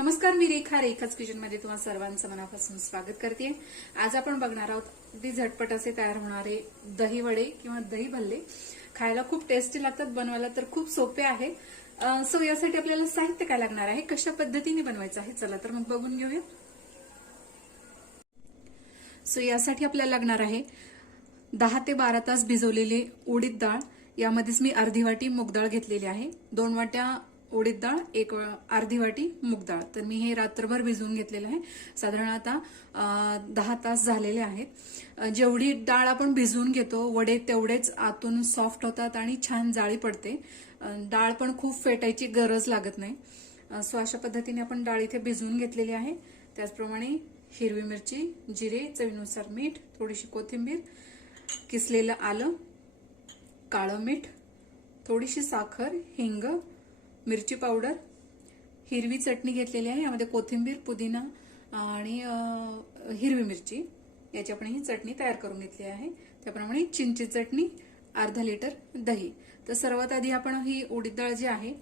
नमस्कार, मी रेखाच किचन मध्ये तुम्हा सर्वांचं मनापासून स्वागत करते। आज आपण बघणार आहोत अगदी झटपट असे तयार होणारे दही वडे किंवा दही भल्ले। खायला खूप टेस्टी लागतात, बनवायला तर खूप सोपे आहे। सो यासाठी आपल्याला साहित्य काय लागणार आहे, कशा पद्धतीने बनवायचं आहे, चला तर मग बघून घेऊया। सो यासाठी आपल्याला लागणार आहे 10 ते 12 तास भिजवलेली उडीद डाळ। यामध्येच मी अर्धी वाटी मूग डाळ घेतलेली आहे। 2 वाट्या उडीद डाळ, अर्धी वाटी मूग डाळ। तर मी हे रात्रभर भिजवून घेतलेलं आहे। साधारण आता 10 तास झालेले आहेत। जेवढी डाळ आपण भिजवून घेतो वडे तेवढेच आतून सॉफ्ट होतात आणि छान जाळी पडते। डाळ पण खूप फेटायची गरज लागत नाही। सो अशा पद्धतीने आपण डाळ इथे भिजवून घेतलेली आहे। त्याचप्रमाणे हिरवी मिरची, जिरे, चवीनुसार मीठ, थोडीशी कोथिंबीर, किसलेलं आलं, काळं मीठ, थोडीशी साखर, हिंग, मिरची पावडर, हिरवी चटणी घेतलेली आहे। यामध्ये कोथिंबीर, पुदिना आणि हिरवी मिरची याची आपण ही चटणी तयार करून घेतली आहे। त्याप्रमाणे चिंचची चटणी, अर्धा लिटर दही। तर सर्वात आधी आपण ही उडीद डाळ जी आहे